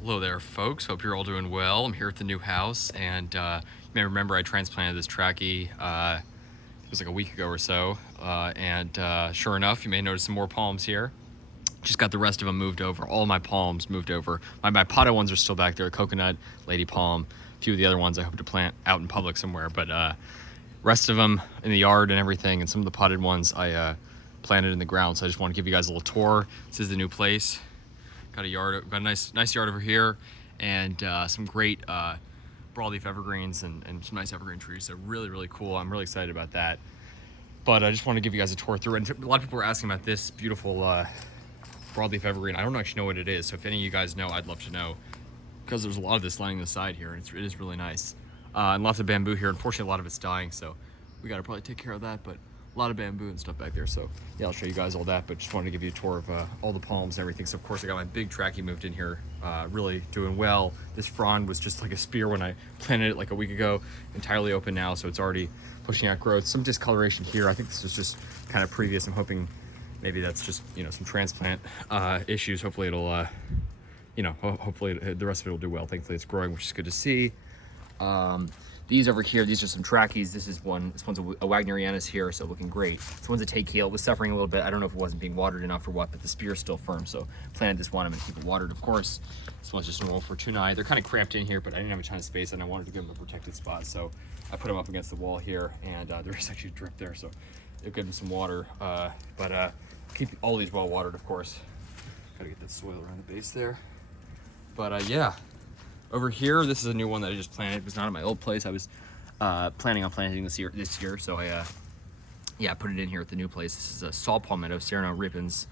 Hello there, folks. Hope you're all doing well. I'm here at the new house, and you may remember I transplanted this trachea. It was like a week ago or so, and sure enough, you may notice some more palms here. Just got the rest of them moved over. All my palms moved over. My potted ones are still back there: coconut, lady palm. A few of the other ones I hope to plant out in public somewhere, but rest of them in the yard and everything, and some of the potted ones I planted in the ground. So I just want to give you guys a little tour. This is the new place. Got a yard, got a nice yard over here, and some great broadleaf evergreens and some nice evergreen trees. So really cool. I'm really excited about that. But I just want to give you guys a tour through. And a lot of people are asking about this beautiful broadleaf evergreen. I don't actually know what it is. So if any of you guys know, I'd love to know, because there's a lot of this lining the side here, and it is really nice. And lots of bamboo here. Unfortunately, a lot of it's dying, so we got to probably take care of that. But a lot of bamboo and stuff back there, so yeah, I'll show you guys all that, but just wanted to give you a tour of all the palms and everything. So of course I got my big trachea moved in here, really doing well. This frond was just like a spear when I planted it like a week ago, entirely open now, so it's already pushing out growth. Some discoloration here. I think this was just kind of previous. I'm hoping maybe that's just, you know, some transplant issues. Hopefully it'll you know, hopefully the rest of it will do well. Thankfully it's growing, which is good to see. These over here, these are some tracheas. This one's a Wagnerianus here, so looking great. This one's a take heel. It was suffering a little bit. I don't know if it wasn't being watered enough or what, but the spear is still firm, so planted this one. I'm gonna keep it watered, of course. This one's just a normal Fortunae. They're kind of cramped in here, but I didn't have a ton of space, and I wanted to give them a protected spot, so I put them up against the wall here, and there is actually a drip there, so it'll give them some water. But keep all these well watered, of course. Gotta get that soil around the base there. But yeah. Over here, this is a new one that I just planted. It was not at my old place. I was planning on planting this year, so I put it in here at the new place. This is a saw palmetto, Serrano ribbons.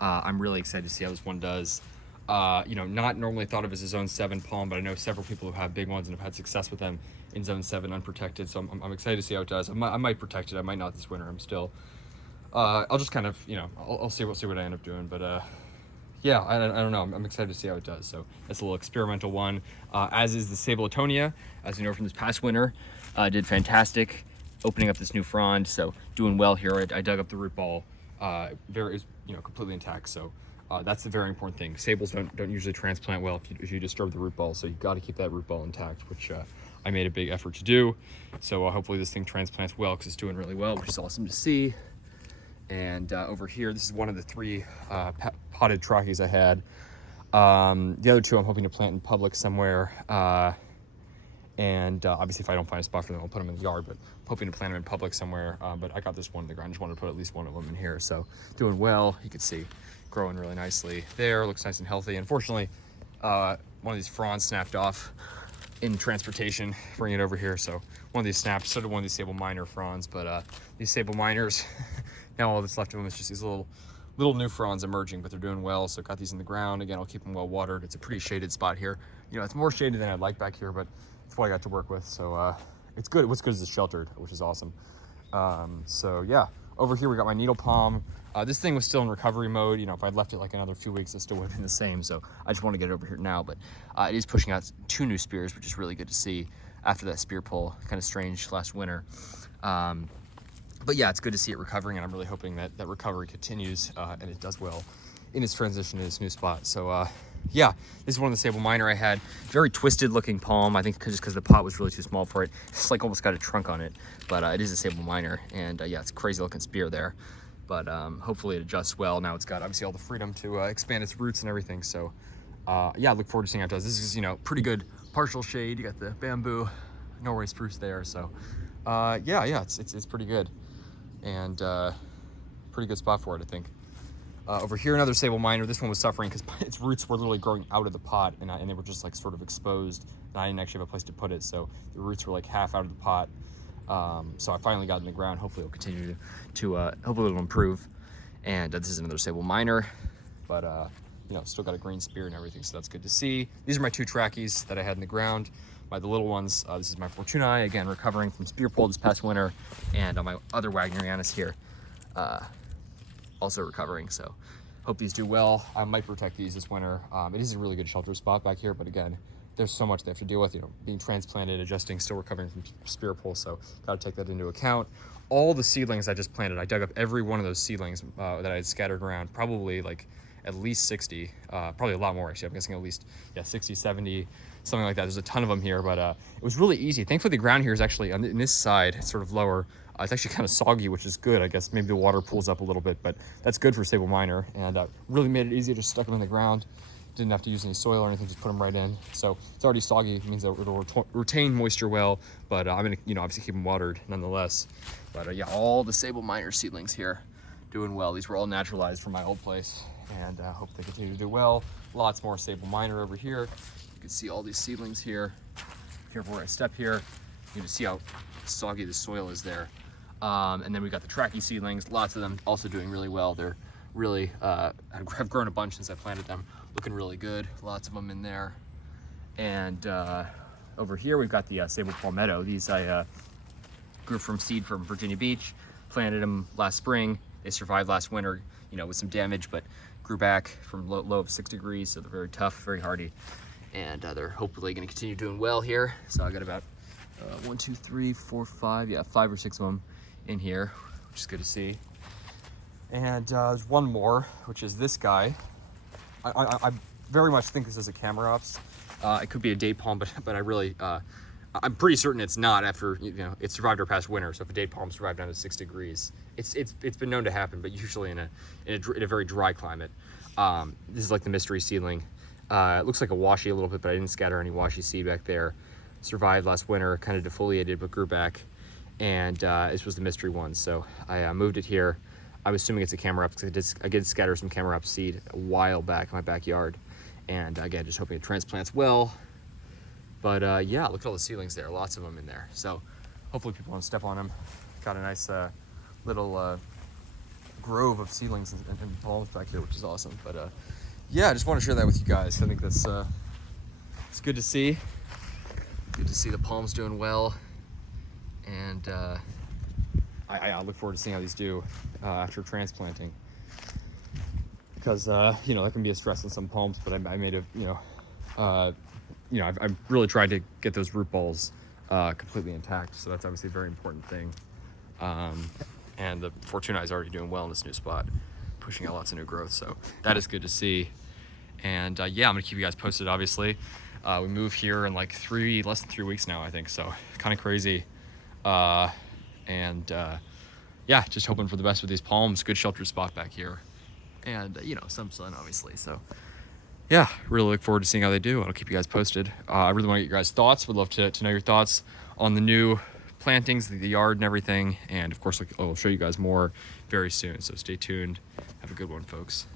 I'm really excited to see how this one does. You know, not normally thought of as a zone 7 palm, but I know several people who have big ones and have had success with them in zone 7 unprotected, so I'm excited to see how it does. I might protect it. I might not this winter. I'm still I'll just kind of, you know, I'll see what I end up doing, but yeah, I don't know. I'm excited to see how it does. So that's a little experimental one. As is the Sabletonia, as you know from this past winter, did fantastic, opening up this new frond. So doing well here. I dug up the root ball, completely intact. So that's the very important thing. Sables don't usually transplant well if you disturb the root ball. So you got to keep that root ball intact, which I made a big effort to do. So hopefully this thing transplants well, because it's doing really well, which is awesome to see. And over here, this is one of the 3 potted tracheas I had. The other 2 I'm hoping to plant in public somewhere. Obviously if I don't find a spot for them, I'll put them in the yard, but I'm hoping to plant them in public somewhere. But I got this one in the ground. I just wanted to put at least one of them in here. So doing well. You can see growing really nicely there. Looks nice and healthy. Unfortunately, one of these fronds snapped off in transportation, bringing it over here. So one of these snapped, so did one of these sable minor fronds, but these sable minors, now all that's left of them is just these little new fronds emerging, but they're doing well. So got these in the ground. Again, I'll keep them well watered. It's a pretty shaded spot here. You know, it's more shaded than I'd like back here, but it's what I got to work with. So it's good. What's good is it's sheltered, which is awesome. So yeah, over here we got my needle palm. This thing was still in recovery mode. You know, if I'd left it like another few weeks, it still would have been the same. So I just want to get it over here now, but it is pushing out 2 new spears, which is really good to see after that spear pull. Kind of strange last winter. But yeah, it's good to see it recovering, and I'm really hoping that that recovery continues and it does well in its transition to this new spot. So yeah, this is one of the sable minor I had. Very twisted looking palm, I think just because the pot was really too small for it. It's like almost got a trunk on it, but it is a sable minor, and yeah, it's a crazy looking spear there. But hopefully it adjusts well. Now it's got obviously all the freedom to expand its roots and everything. So yeah, I look forward to seeing how it does. This is, you know, pretty good partial shade. You got the bamboo, Norway spruce there. So yeah, it's pretty good, and pretty good spot for it, I think. Over here, another sable minor. This one was suffering because its roots were literally growing out of the pot, and they were just like sort of exposed, and I didn't actually have a place to put it, so the roots were like half out of the pot. So I finally got it in the ground. Hopefully it'll continue to hopefully it'll improve. And this is another sable minor, but you know, still got a green spear and everything, so that's good to see. These are my 2 tracheas that I had in the ground. The little ones, this is my Fortunae, again, recovering from spear pull this past winter, and my other Wagnerianus here, also recovering. So hope these do well. I might protect these this winter. It is a really good shelter spot back here, but again, there's so much they have to deal with, you know, being transplanted, adjusting, still recovering from spear pull, so got to take that into account. All the seedlings I just planted, I dug up every one of those seedlings that I had scattered around, probably like at least 60, probably a lot more actually. I'm guessing at least, yeah, 60, 70, something like that. There's a ton of them here, but it was really easy. Thankfully, the ground here is actually on this side, it's sort of lower. It's actually kind of soggy, which is good. I guess maybe the water pools up a little bit, but that's good for sable miner, and really made it easy. Just stuck them in the ground. Didn't have to use any soil or anything, just put them right in. So it's already soggy. It means that it'll retain moisture well, but I'm gonna, obviously keep them watered nonetheless. But yeah, all the sable miner seedlings here doing well. These were all naturalized from my old place, and hope they continue to do well. Lots more sable miner over here. You can see all these seedlings here. Careful where I step here. You can see how soggy the soil is there. And then we got the trachea seedlings. Lots of them also doing really well. They're really have grown a bunch since I planted them. Looking really good. Lots of them in there. And over here we've got the sable palmetto. These I grew from seed from Virginia Beach. Planted them last spring. They survived last winter, with some damage, but grew back from low of 6 degrees. So they're very tough, very hardy, and they're hopefully going to continue doing well here. So I got about 1, 2, 3, 4, 5, yeah, 5 or 6 of them in here, which is good to see. And there's one more, which is this guy. I very much think this is a Camerops. It could be a date palm, but I really, I'm pretty certain it's not after, it survived our past winter. So if a date palm survived down to 6 degrees, it's been known to happen, but usually in a very dry climate. This is like the mystery seedling. It looks like a washi a little bit, but I didn't scatter any washi seed back there. Survived last winter, kind of defoliated, but grew back. And this was the mystery one. So I moved it here. I'm assuming it's a Camerops because I did scatter some Camerops seed a while back in my backyard. And again, just hoping it transplants well. But yeah, look at all the seedlings there. Lots of them in there. So hopefully people won't step on them. Got a nice little grove of seedlings and palms back here, which is awesome. But yeah, I just want to share that with you guys. I think that's it's good to see. Good to see the palms doing well. And I look forward to seeing how these do after transplanting, because that can be a stress on some palms. But I made a I've really tried to get those root balls completely intact, so that's obviously a very important thing. And the Fortuna is already doing well in this new spot, pushing out lots of new growth, so that is good to see. And yeah, I'm gonna keep you guys posted. Obviously, we moved here in like less than 3 weeks now, I think, so kind of crazy. Yeah, just hoping for the best with these palms. Good sheltered spot back here, and some sun obviously. So yeah, really look forward to seeing how they do. I'll keep you guys posted. I really want to get your guys' thoughts. Would love to know your thoughts on the new plantings, the yard and everything. And of course, I'll show you guys more very soon. So stay tuned. Have a good one, folks.